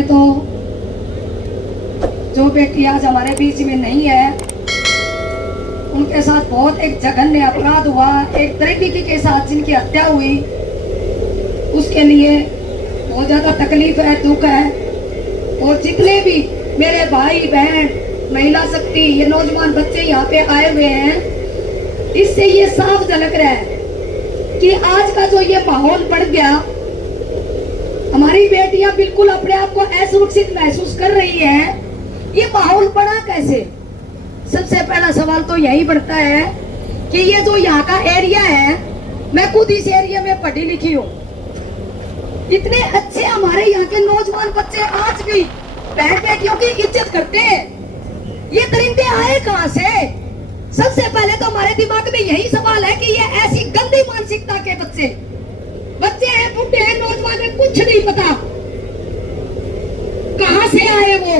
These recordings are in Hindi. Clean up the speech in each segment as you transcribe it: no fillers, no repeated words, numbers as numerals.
पहले तो जो बेटी आज हमारे बीच में नहीं है, उनके साथ बहुत एक जघन्य अपराध हुआ, एक तरीके के साथ जिनकी हत्या हुई, उसके लिए बहुत ज्यादा तकलीफ है, दुख है। और जितने भी मेरे भाई बहन, महिला शक्ति, ये नौजवान बच्चे यहाँ पे आए हुए हैं, इससे ये साफ झलक रहा है कि आज का जो ये माहौल बढ़ गया, हमारी बेटियां बिल्कुल अपने आप को असुरक्षित महसूस कर रही हैं। ये माहौल बढ़ा कैसे? सबसे पहला सवाल तो यही बढ़ता है कि ये जो यहाँ का एरिया है, मैं खुद इस एरिया में पढ़ी लिखी हूँ, इतने अच्छे हमारे यहाँ के नौजवान बच्चे आज भी बहन बेटियों की इज्जत करते हैं। ये दरिंदे आए कहाँ से? सबसे पहले तो हमारे दिमाग में यही सवाल है कि ये ऐसी गंदी मानसिकता के बच्चे हैं, बुढ़े हैं, नौजवान है, कुछ नहीं पता कहां से आए वो।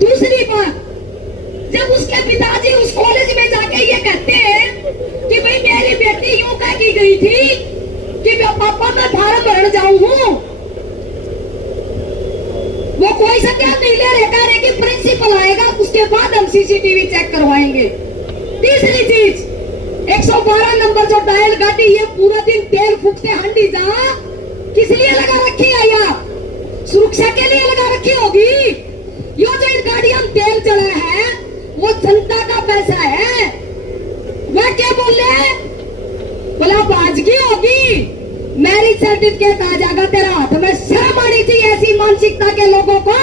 दूसरी बात, जब उसके पिताजी उस कॉलेज में जाके ये कहते हैं कि भाई मेरी बेटी यूं कह की गई थी कि पापा मैं फार्म भरने जाऊं हूं, वो कोई सा क्या नहीं ले रहे कि प्रिंसिपल आएगा, उसके बाद हम सीसीटीवी चेक करवाएंगे। तीसरी चीज, 112 नंबर जो डायल गाड़ी ये पूरा दिन तेल फूकते हंडी जा, किस लिए लगा रखी है? या सुरक्षा के लिए लगा रखी होगी। यो जो इन गाड़ियों में तेल चला है वो जनता का पैसा है। वह क्या बोले? बोला बाजगी होगी, मैरिज सर्टिफिकेट आ जाएगा तेरा हाथ में। शर्म आनी चाहिए ऐसी मानसिकता के लोगों को।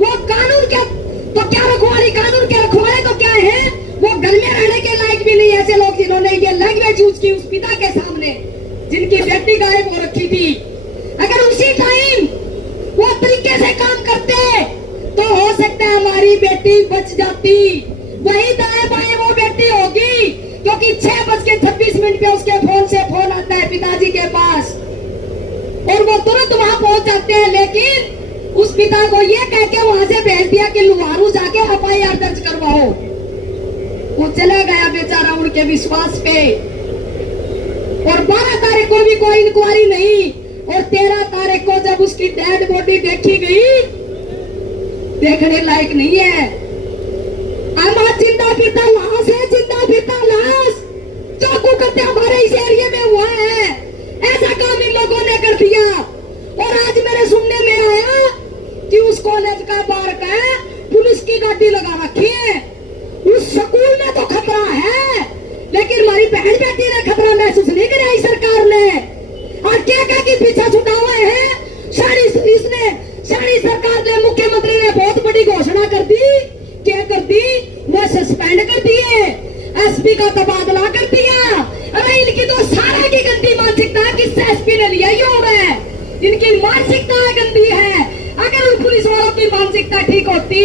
वो कानून के तो क्या रखवाली, कानून के रखवाले तो क्या है, वो घर में रहने के लायक भी नहीं। ऐसे लोग जिन्होंने ये लैंग्वेज यूज की उस पिता के सामने जिनकी बेटी गायब हो रखी थी, अगर उसी टाइम वो तरीके से काम करते तो हो सकता है हमारी बेटी बच जाती। वही दाएं बाएं वो बेटी होगी, क्योंकि 6:26 पे उसके फोन से फोन आता है पिताजी के पास और वो तुरंत वहां पहुंच जाते हैं। लेकिन उस पिता को ये कह के वहां से भेज दिया कि लुहारू जाके FIR दर्ज करवाओ। वो चला गया बेचारा उनके विश्वास पे, और 12 तारीख को भी कोई इंक्वायरी नहीं, और 13 तारीख को जब उसकी डेड बॉडी देखी गई, देखने लायक नहीं है। अमा जिंदा फिरता लाश है, जिंदा फिरता लाश। चाकू करते हमारे इस एरिया में हुआ है, ऐसा काम इन लोगों ने कर दिया। और आज मेरे सुनने में आया कि उस कॉलेज का बाहर का पुलिस की गाड़ी लगा रखी है। उस स्कूल में तो खतरा है, लेकिन हमारी बहन बेटी ने खतरा महसूस नहीं कराई सरकार ने। और क्या क्या कि पीछा छुटा हुआ है। शानी सरकार ने, मुख्यमंत्री ने बहुत बड़ी घोषणा कर दी। क्या कर दी? वो सस्पेंड कर दिए, SP का तबादला कर दिया। अरे इनकी तो सारा की गंदी मानसिकता है, किससे SP ने लिया ही होगा। इनकी मानसिकता गंदी है। अगर उन पुलिस वालों की मानसिकता ठीक होती,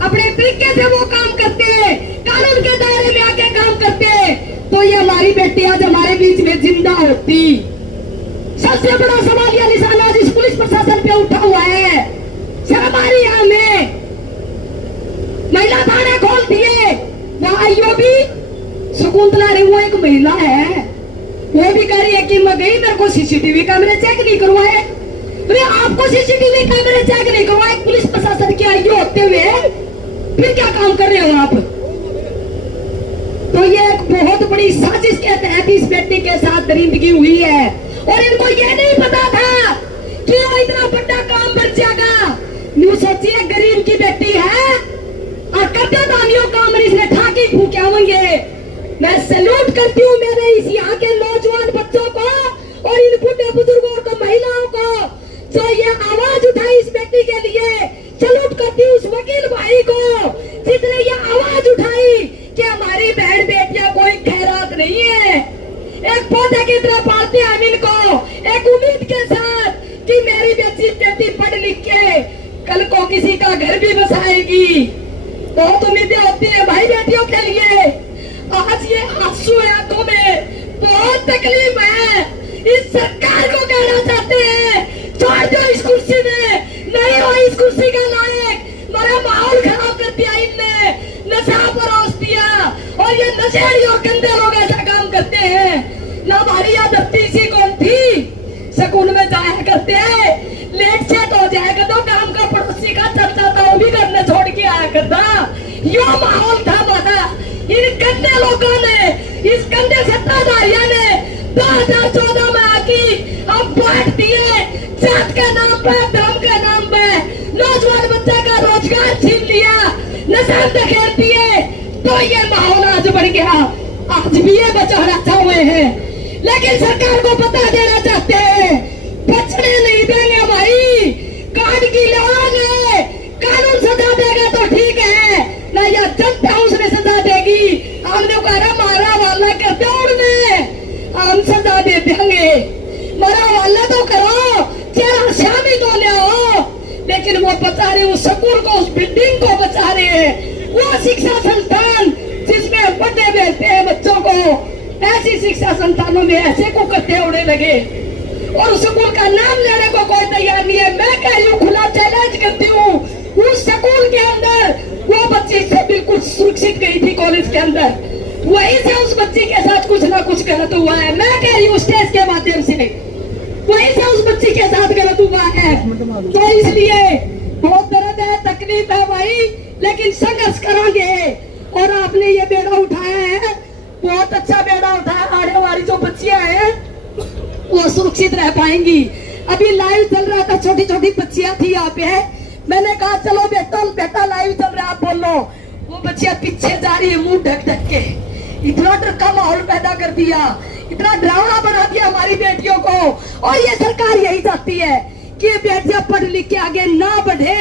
अपने तरीके से वो काम करते, कानून के दायरे में आके काम करते, तो ये हमारी बेटी आज हमारे बीच में जिंदा होती। सबसे बड़ा सवाल यह निशान आज इस पुलिस प्रशासन पे उठा हुआ है। शर्म आ रही है हमें। महिला थाने खोल दिए, वहां भी शकुंतला रे, वो एक महिला है, वो भी कह रही है कि मैं गई, मेरे को CCTV कैमरे चेक नहीं करवाए। अरे आपको CCTV कैमरे चेक नहीं करवाए, पुलिस प्रशासन की आईओ होते हुए फिर क्या काम कर रहे हो आप? तो ये एक बहुत बड़ी साजिश के तहत इस बेटी के साथ दरिंदगी हुई है, और इनको ये नहीं पता था कि वो इतना बड़ा काम बढ़ जाएगा। न्यू सोचिए, गरीब की बेटी है और करते दानियों काम इसने ठाकी फूके होंगे। मैं सैल्यूट करती हूँ मेरे इस यहाँ के नौजवान बच्चों को और इन बुढ़े बुजुर्गों को, महिलाओं को, जो ये आवाज उठाई इस बेटी के लिए। सैल्यूट करती हूँ उस वकील भाई को जिसने ये आवाज उठाई कि हमारी बहन बेटियां कोई खैरात नहीं है। एक पौधे की तरह पालते हैं इनको, एक उम्मीद के साथ कि मेरी बेटी पढ़ लिख के कल को किसी का घर भी बसाएगी। बहुत उम्मीदें होती है भाई बेटियों के लिए। आज ये आंसू आंखों में, बहुत तकलीफ है। इस सरकार को कहना चाहते हैं, छोड़ दो इस कुर्सी में, नहीं हो इस कुर्सी का लायक। मेरा माहौल खराब कर दिया इनने, नशा परोस दिया, और ये नशेड़ी और गंदे लोग ऐसा काम करते हैं। ना हमारी याद इसी कौन थी, स्कूल में जाया करते हैं, लेट सेट हो जाएगा गंदे सत्ताधारियों ने 2014 में आके हम बांट दिए, जात के नाम पे, धर्म के नाम पे नौजवान बच्चे का रोजगार छीन लिया, नशा धकेल दिए, तो ये माहौल आज बढ़ गया। आज भी ये बचाना चाहे हैं, लेकिन सरकार को पता देना चाहते हैं, बचने नहीं देंगे भाई। काट की लगाएंगे, कानून सजा देगा तो ठीक है, ना या जनता उसने सजा देगी। हमने कहा मारा वाला करते उड़ने, हम सजा दे देंगे। मारा वाला तो करो, चेहरा शामिल तो ले आओ, लेकिन वो बचा रहे उस स्कूल को, उस बिल्डिंग को बचा रहे हैं, वो शिक्षा संस्थान जिसमें बड़े बेचते हैं बच्चों को, ऐसी शिक्षा संस्थानों में ऐसे को कट्टे उड़े लगे और उस स्कूल का नाम लेने को कोई तैयार नहीं है। मैं कह रही हूँ, खुला चैलेंज करती हूँ, उस स्कूल के अंदर वो बच्ची से बिल्कुल सुरक्षित गई थी कॉलेज के अंदर, वहीं से उस बच्ची के साथ कुछ ना कुछ गलत हुआ है। मैं कह रही हूँ स्टेज के माध्यम से, वहीं से उस बच्ची के साथ गलत हुआ है। तो इसलिए बहुत दर्द है, तकलीफ है भाई, लेकिन संघर्ष करेंगे। और आपने ये बेड़ा उठाया है, बहुत अच्छा बेड़ा उठाया। आने वाली जो बच्चियां हैं वो सुरक्षित रह पाएंगी। अभी लाइव चल रहा था, छोटी छोटी बच्चियां थी यहाँ पे, मैंने कहा चलो बेटा लाइव चल रहा है, आप बोलो। वो बच्चियां पीछे जा रही है मुंह ढक ढक के, इतना डर का माहौल पैदा कर दिया, इतना डरावना बना दिया हमारी बेटियों को। और ये सरकार यही चाहती है कि बेटियां पढ़ लिख के आगे ना बढ़े,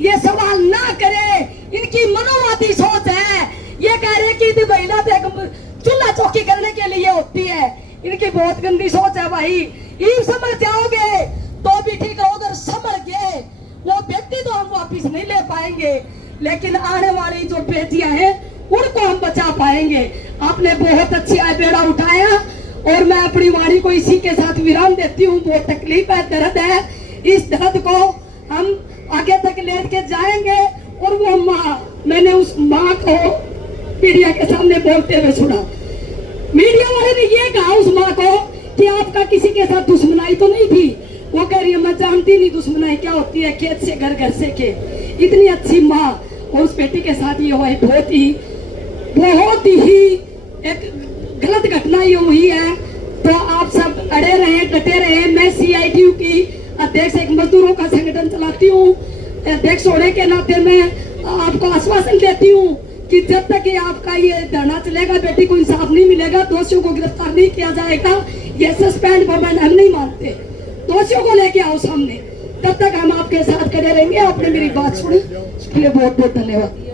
ये सवाल ना करे, इनकी मनोवादी सोच है। ये कह रहे कि महिला चूल्हा चौकी करने के लिए होती है, इनकी बहुत गंदी सोच है भाई। ये समझ जाओगे तो भी ठीक है, उधर समझ गए वो व्यक्ति तो हम वापिस नहीं ले पाएंगे, लेकिन आने वाली जो बेटियां हैं उनको हम बचा पाएंगे। आपने बहुत अच्छा बेड़ा उठाया और मैं अपनी वाणी को इसी के साथ विराम देती हूँ। बहुत तकलीफ है, दर्द है, इस दर्द को हम आगे तक लेके जाएंगे। और वो माँ, मैंने उस माँ को मीडिया के सामने बोलते हुए सुना, मीडिया वाले ने ये कहा उस माँ को कि आपका किसी के साथ दुश्मनाई तो नहीं थी। वो कह रही है मैं जानती नहीं दुश्मनाई क्या होती है, खेत से घर, घर से के। इतनी अच्छी माँ और उस बेटी के साथ ये हुआ, बहुत ही एक गलत घटना ये हुई है। तो आप सब अड़े रहे, डटे रहे। मैं CITU की अध्यक्ष, एक मजदूरों का संगठन चलाती हूँ, अध्यक्ष होने के नाते मैं आपको आश्वासन देती हूँ कि जब तक ये आपका ये धरना चलेगा, बेटी को इंसाफ नहीं मिलेगा, दोषियों को गिरफ्तार नहीं किया जाएगा, ये सस्पेंड परमानेंट हम नहीं मानते। दोषियों को लेके आओ सामने, तब तक हम आपके साथ खड़े रहेंगे। आपने मेरी बात सुनी, इसके लिए बहुत बहुत धन्यवाद।